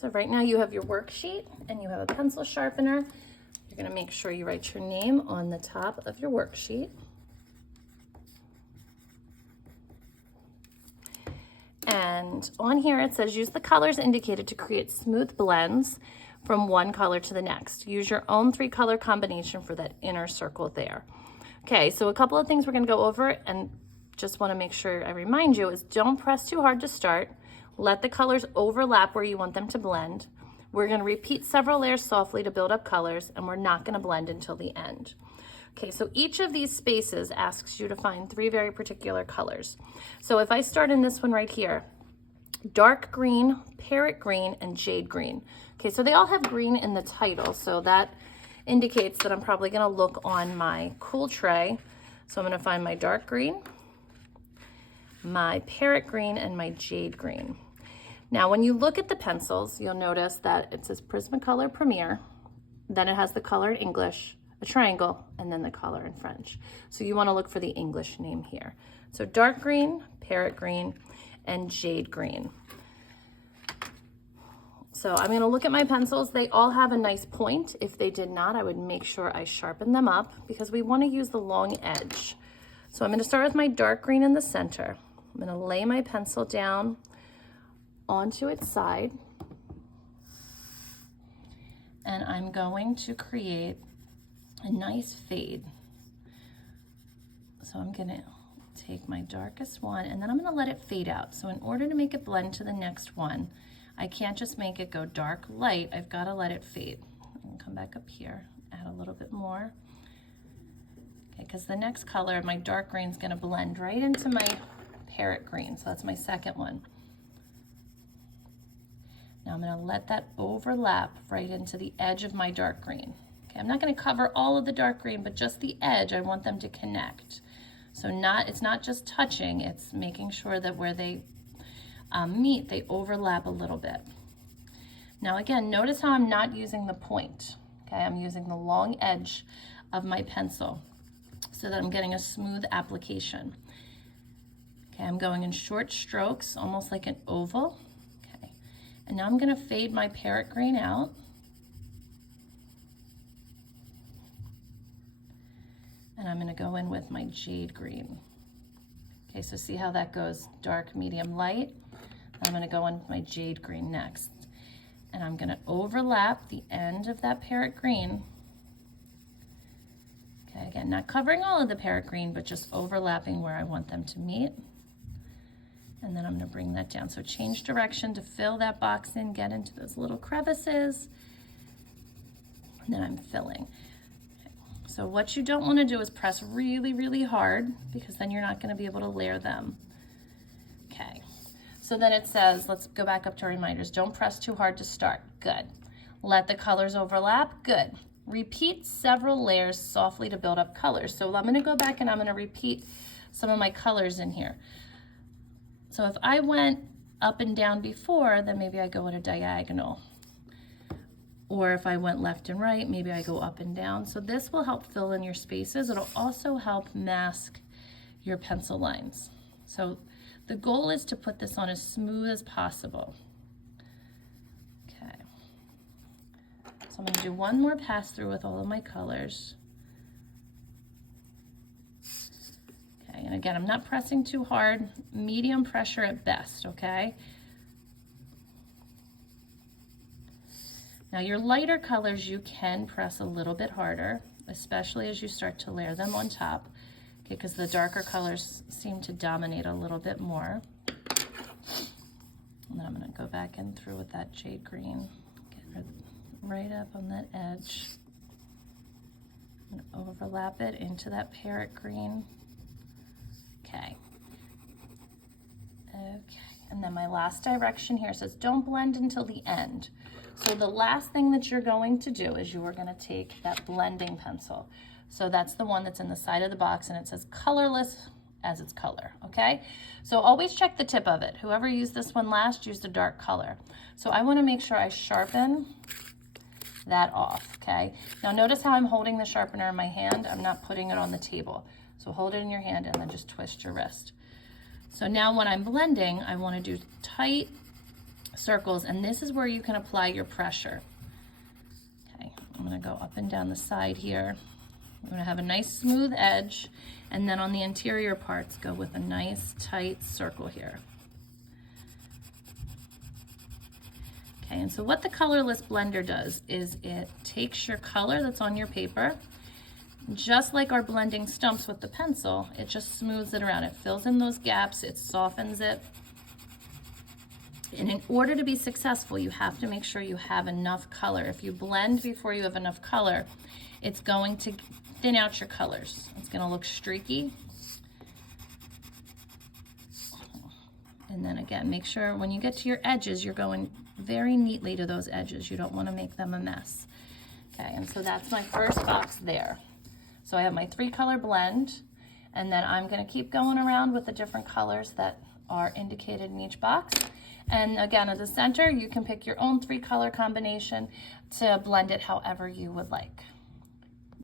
So right now you have your worksheet and you have a pencil sharpener. You're gonna make sure you write your name on the top of your worksheet. And on here it says use the colors indicated to create smooth blends from one color to the next. Use your own 3-color combination for that inner circle there. Okay, so a couple of things we're gonna go over, and just wanna make sure I remind you, is don't press too hard to start. Let the colors overlap where you want them to blend. We're gonna repeat several layers softly to build up colors, and we're not gonna blend until the end. Okay, so each of these spaces asks you to find 3 very particular colors. So if I start in this one right here, dark green, parrot green, and jade green. Okay, so they all have green in the title, so that indicates that I'm probably gonna look on my cool tray. So I'm gonna find my dark green, my parrot green, and my jade green. Now, when you look at the pencils, you'll notice that it says Prismacolor Premier, then it has the color in English, a triangle, and then the color in French. So you wanna look for the English name here. So dark green, parrot green, and jade green. So I'm gonna look at my pencils. They all have a nice point. If they did not, I would make sure I sharpen them up because we wanna use the long edge. So I'm gonna start with my dark green in the center. I'm gonna lay my pencil down onto its side, and I'm going to create a nice fade. So I'm gonna take my darkest one and then I'm gonna let it fade out. So in order to make it blend to the next one, I can't just make it go dark light, I've gotta let it fade. I'm gonna come back up here, add a little bit more. Okay, because the next color, my dark green, is gonna blend right into my parrot green. So that's my second one. Now I'm gonna let that overlap right into the edge of my dark green. Okay, I'm not gonna cover all of the dark green, but just the edge, I want them to connect. So it's not just touching, it's making sure that where they meet, they overlap a little bit. Now again, notice how I'm not using the point. Okay, I'm using the long edge of my pencil so that I'm getting a smooth application. Okay, I'm going in short strokes, almost like an oval. Okay, and now I'm gonna fade my parrot green out. And I'm gonna go in with my jade green. Okay, so see how that goes dark, medium, light? I'm gonna go in with my jade green next. And I'm gonna overlap the end of that parrot green. Okay, again, not covering all of the parrot green, but just overlapping where I want them to meet. And then I'm gonna bring that down. So change direction to fill that box in, get into those little crevices. And then I'm filling. So what you don't want to do is press really, really hard because then you're not going to be able to layer them. Okay, so then it says, let's go back up to reminders. Don't press too hard to start. Good. Let the colors overlap. Good. Repeat several layers softly to build up colors. So I'm going to go back and I'm going to repeat some of my colors in here. So if I went up and down before, then maybe I go in a diagonal. Or if I went left and right, maybe I go up and down. So this will help fill in your spaces. It'll also help mask your pencil lines. So the goal is to put this on as smooth as possible. Okay. So I'm gonna do one more pass through with all of my colors. Okay, and again, I'm not pressing too hard, medium pressure at best, okay? Now your lighter colors, you can press a little bit harder, especially as you start to layer them on top, okay, because the darker colors seem to dominate a little bit more. And then I'm gonna go back in through with that jade green, get right up on that edge. I'm gonna overlap it into that parrot green. Okay. Okay, and then my last direction here says don't blend until the end. So the last thing that you're going to do is you are going to take that blending pencil. So that's the one that's in the side of the box and it says colorless as its color, okay? So always check the tip of it. Whoever used this one last used a dark color. So I want to make sure I sharpen that off, okay? Now notice how I'm holding the sharpener in my hand. I'm not putting it on the table. So hold it in your hand and then just twist your wrist. So now when I'm blending, I want to do tight circles, and this is where you can apply your pressure. Okay, I'm gonna go up and down the side here. I'm gonna have a nice smooth edge, and then on the interior parts, go with a nice tight circle here. Okay, and so what the colorless blender does is it takes your color that's on your paper, just like our blending stumps with the pencil, it just smooths it around. It fills in those gaps, it softens it. And in order to be successful, you have to make sure you have enough color. If you blend before you have enough color, it's going to thin out your colors. It's gonna look streaky. And then again, make sure when you get to your edges, you're going very neatly to those edges. You don't wanna make them a mess. Okay, and so that's my first box there. So I have my 3-color blend, and then I'm gonna keep going around with the different colors that are indicated in each box. And again, at the center, you can pick your own 3-color combination to blend it however you would like.